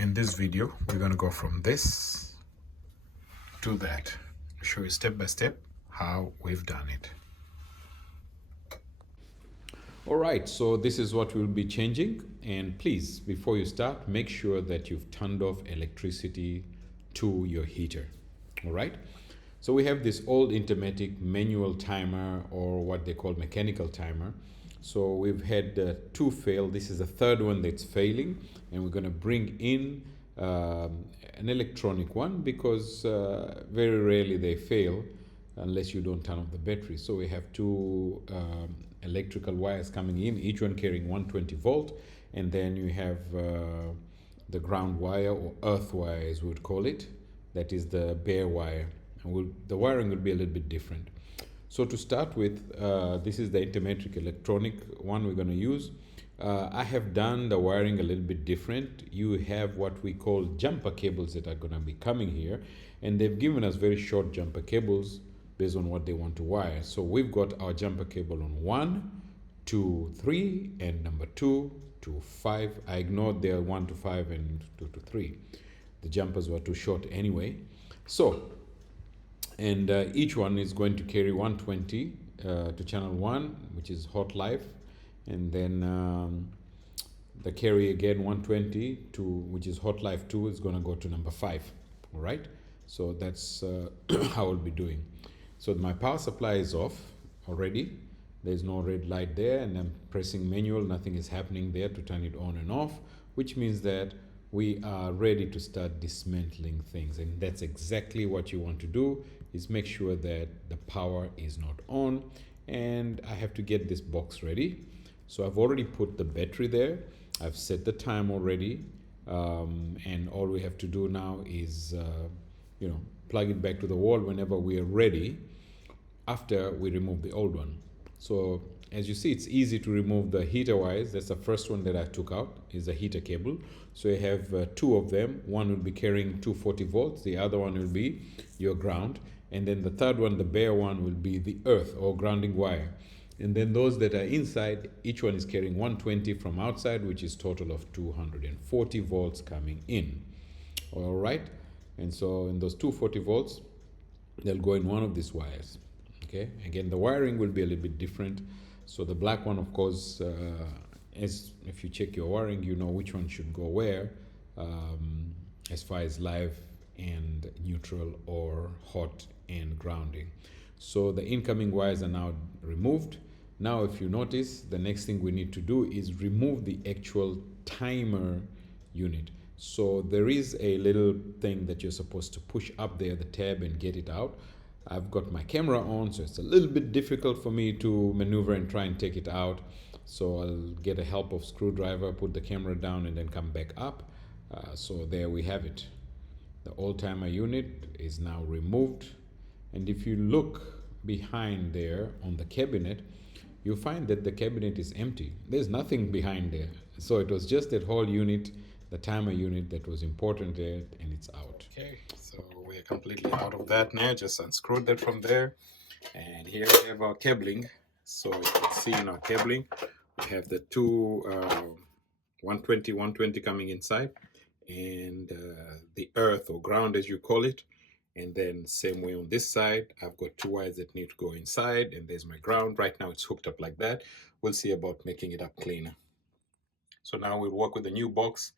In this video, we're going to go from this to that. I'll show you step by step how we've done it. All right, so this is what we'll be changing. And please, before you start, make sure that you've turned off electricity to your heater. All right. So we have this old Intermatic manual timer, or what they call mechanical timer. So we've had two fail. This is the third one that's failing, and we're going to bring in an electronic one because very rarely they fail unless you don't turn off the battery. So we have two electrical wires coming in, each one carrying 120 volt, and then you have the ground wire, or earth wire as we would call it. That is the bare wire. And the wiring will be a little bit different. So to start with, this is the Intermatic electronic one we're going to use. I have done the wiring a little bit different. You have what we call jumper cables that are going to be coming here, and they've given us very short jumper cables based on what they want to wire. So we've got our jumper cable on 1, 2, 3, and number 2 to 5. I ignored their 1 to 5 and 2 to 3. The jumpers were too short anyway. So, and each one is going to carry 120 to channel 1, which is hot life, and then the carry again 120 to, which is hot life 2, is going to go to number 5. All right, so that's how I'll be doing. So my power supply is off already. There's no red light there, and I'm pressing manual. Nothing is happening there to turn it on and off, which means that we are ready to start dismantling things. And that's exactly what you want to do, is make sure that the power is not on. And I have to get this box ready. So I've already put the battery there. I've set the time already. And all we have to do now is, plug it back to the wall whenever we are ready, after we remove the old one. So as you see, it's easy to remove the heater wires. That's the first one that I took out, is the heater cable. So you have two of them. One will be carrying 240 volts. The other one will be your ground. And then the third one, the bare one, will be the earth or grounding wire. And then those that are inside, each one is carrying 120 from outside, which is total of 240 volts coming in. All right. And so in those 240 volts, they'll go in one of these wires. Okay, again, the wiring will be a little bit different. So the black one, of course, as if you check your wiring, you know which one should go where, as far as live and neutral, or hot and grounding. So the incoming wires are now removed. Now, if you notice, the next thing we need to do is remove the actual timer unit. So there is a little thing that you're supposed to push up there, the tab, and get it out. I've got my camera on, so it's a little bit difficult for me to maneuver and try and take it out. So I'll get a help of screwdriver, put the camera down, and then come back up. So there we have it. The old timer unit is now removed. And if you look behind there on the cabinet, you'll find that the cabinet is empty. There's nothing behind there. So it was just that whole unit, the timer unit, that was important there, and it's out. Okay, so we are completely out of that now. Just unscrewed that from there. And here we have our cabling. So you can see in our cabling, we have the two 120 coming inside, and the earth or ground, as you call it. And then same way on this side, I've got two wires that need to go inside, and there's my ground. Right now it's hooked up like that. We'll see about making it up cleaner. So now we'll work with the new box,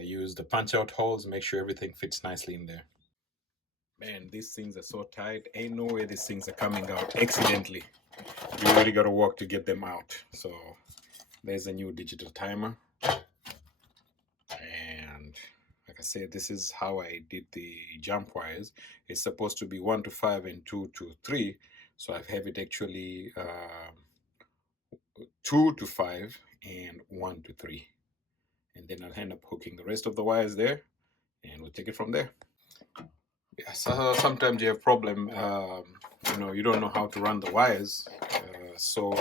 use the punch out holes, make sure everything fits nicely in there. Man, these things are so tight. Ain't no way these things are coming out accidentally. You really got to work to get them out. So there's a new digital timer. And like I said, this is how I did the jump wires. It's supposed to be 1 to 5 and 2 to 3. So I have it actually 2 to 5 and 1 to 3. And then I'll end up hooking the rest of the wires there, and we'll take it from there. Yeah, so sometimes you have problem, you don't know how to run the wires. So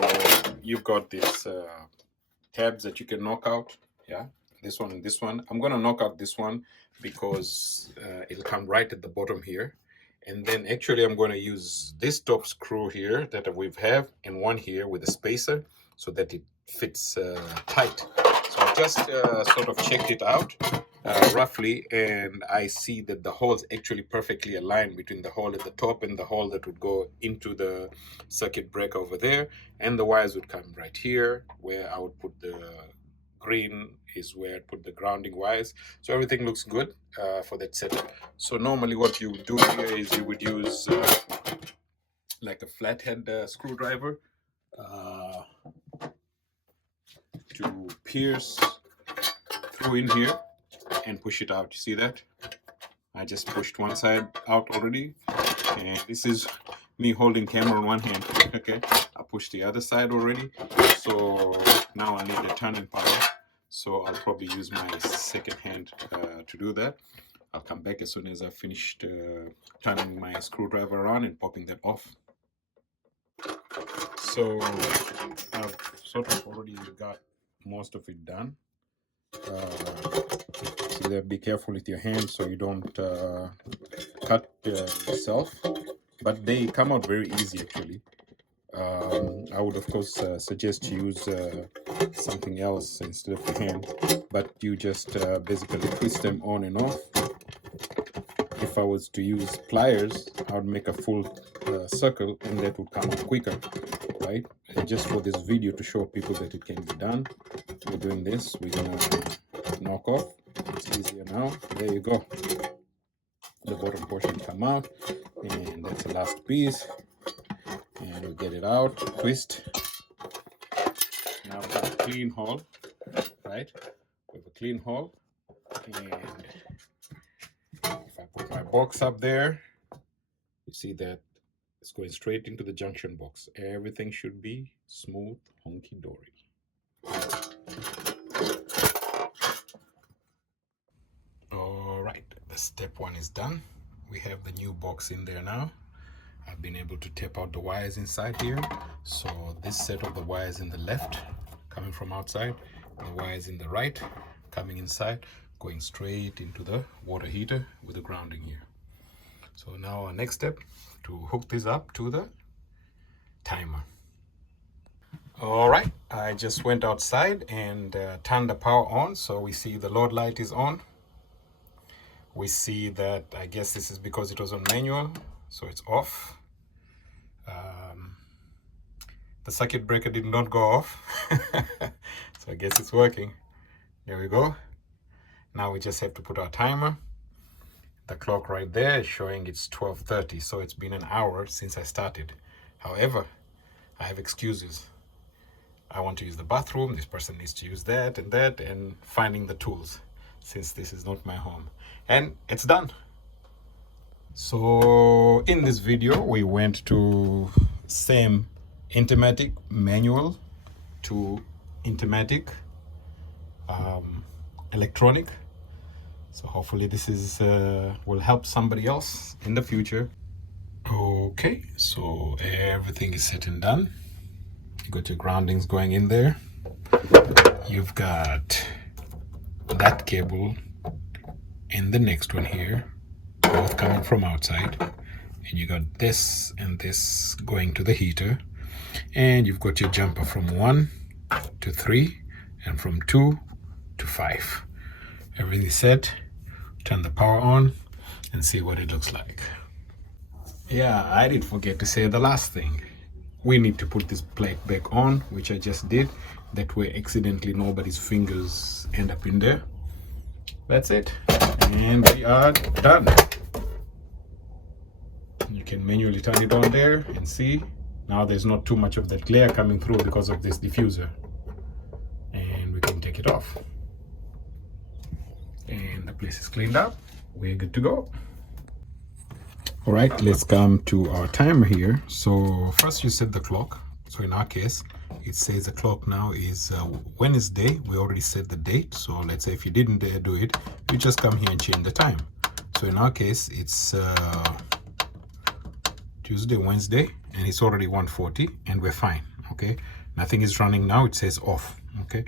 you've got these tabs that you can knock out. Yeah, this one and this one. I'm going to knock out this one because it'll come right at the bottom here. And then actually I'm going to use this top screw here that we have, and one here with a spacer, so that it fits tight. So I just sort of checked it out, roughly, and I see that the holes actually perfectly aligned between the hole at the top and the hole that would go into the circuit breaker over there, and the wires would come right here where I would put the green is where I put the grounding wires. So everything looks good for that setup. So normally what you would do here is you would use like a flathead screwdriver to pierce through in here and push it out. You see that? I just pushed one side out already, and this is me holding camera on one hand. Okay, I pushed the other side already, so now I need the turning power, so I'll probably use my second hand to do that. I'll come back as soon as I've finished turning my screwdriver around and popping that off. So I've sort of already got most of it done. See that, be careful with your hands so you don't cut yourself, but they come out very easy actually. I would of course suggest you use something else instead of your hand, but you just basically twist them on and off. If I was to use pliers, I would make a full circle and that would come out quicker, right? And just for this video to show people that it can be done, we're doing this. We're gonna knock off. It's easier now. There you go. The bottom portion come out, and that's the last piece. And we'll get it out, twist. Now we've got a clean hole, right? We have a clean hole, and if I put my box up there, you see that it's going straight into the junction box. Everything should be smooth, honky-dory. All right, the step one is done. We have the new box in there now. I've been able to tape out the wires inside here. So this set of the wires in the left coming from outside, the wires in the right coming inside, going straight into the water heater with the grounding here. So now our next step, to hook this up to the timer. All right, I just went outside and turned the power on. So we see the load light is on. We see that, I guess this is because it was on manual, so it's off. The circuit breaker did not go off, so I guess it's working. There we go. Now we just have to put our timer. The clock right there is showing it's 12:30, so it's been an hour since I started. However, I have excuses. I want to use the bathroom, this person needs to use that, and finding the tools, since this is not my home. And it's done. So in this video, we went to same Intermatic manual to Intermatic electronic. So hopefully this is will help somebody else in the future. Okay, so everything is set and done. You got your groundings going in there. You've got that cable and the next one here, both coming from outside, and you got this and this going to the heater, and you've got your jumper from 1 to 3 and from 2 to 5. Everything is set. Turn the power on and see what it looks like. Yeah, I did forget to say the last thing. We need to put this plate back on, which I just did. That way accidentally nobody's fingers end up in there. That's it, and we are done. You can manually turn it on there and see now there's not too much of that glare coming through because of this diffuser, and we can take it off, and the place is cleaned up. We're good to go. All right, let's come to our timer here. So first you set the clock. So in our case, it says the clock now is Wednesday. We already set the date. So let's say if you didn't do it, you just come here and change the time. So in our case, it's Tuesday, Wednesday, and it's already 1:40, and we're fine. Okay, nothing is running now. It says off. Okay,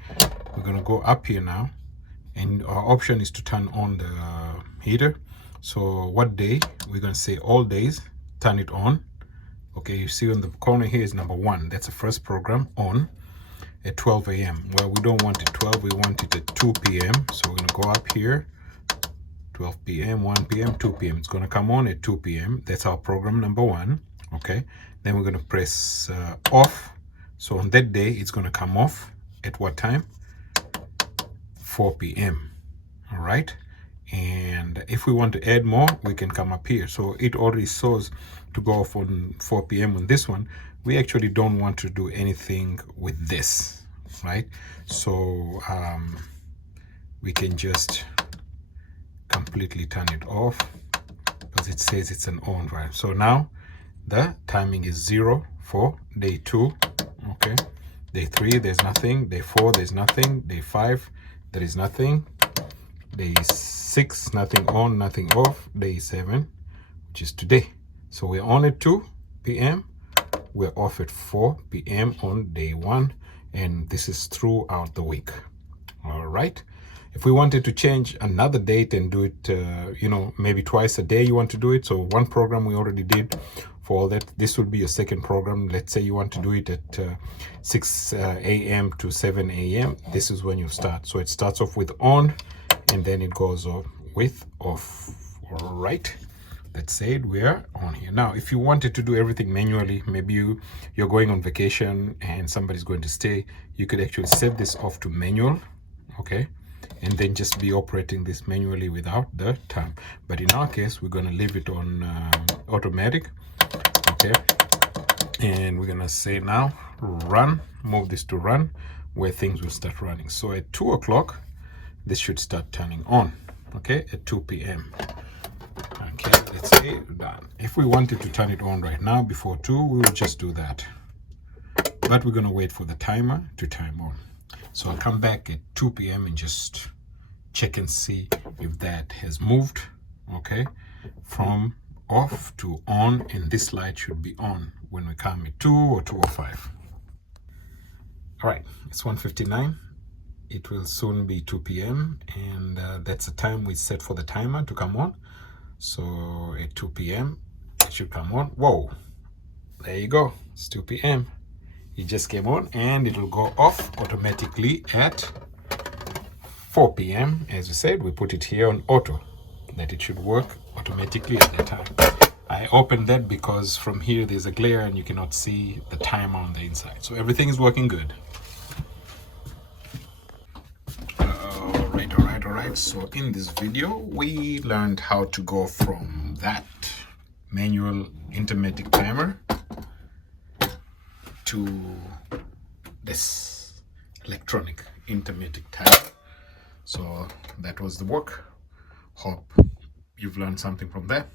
we're gonna go up here now, and our option is to turn on the heater. So what day? We're gonna say all days, turn it on. Okay, you see on the corner here is number 1. That's the first program on at 12 a.m. Well, we don't want it 12, we want it at 2 p.m. So we're gonna go up here 12 p.m., 1 p.m., 2 p.m. It's going to come on at 2 p.m. That's our program number 1. Okay. Then we're going to press off. So on that day, it's going to come off at what time? 4 p.m. All right. And if we want to add more, we can come up here. So it already shows to go off on 4 p.m. on this one. We actually don't want to do anything with this, right? So we can just completely turn it off because it says it's an on, right? So now the timing is 0 for day 2. Okay. Day 3, there's nothing. Day 4, there's nothing. Day 5, there is nothing. Day 6, nothing on, nothing off. Day 7, which is today. So we're on at 2 p.m. We're off at 4 p.m. on day 1. And this is throughout the week. All right. If we wanted to change another date and do it, you know, maybe twice a day you want to do it. So one program we already did for all that. This would be your second program. Let's say you want to do it at 6 a.m. to 7 a.m. This is when you start. So it starts off with on and then it goes off with off. All right. Let's say we're on here. Now, if you wanted to do everything manually, maybe you're going on vacation and somebody's going to stay, you could actually set this off to manual. Okay. And then just be operating this manually without the time. But in our case, we're going to leave it on automatic. Okay. And we're going to say now run, move this to run, where things will start running. So at 2 o'clock, this should start turning on. Okay. At 2 p.m. Okay. Let's say done. If we wanted to turn it on right now before 2, we will just do that. But we're going to wait for the timer to time on. So I'll come back at 2 p.m. and just check and see if that has moved, okay, from off to on, and this light should be on when we come at 2 or 2:05. All right, it's 1:59. It will soon be 2 p.m. and that's the time we set for the timer to come on. So at 2 p.m. it should come on. Whoa, there you go. It's 2 p.m. It just came on and it will go off automatically at 4 p.m. As we said, we put it here on auto, that it should work automatically at that time. I opened that because from here there's a glare and you cannot see the timer on the inside. So everything is working good. All right. So in this video, we learned how to go from that manual intermatic timer to this electronic intermatic timer. So that was the work. Hope you've learned something from that.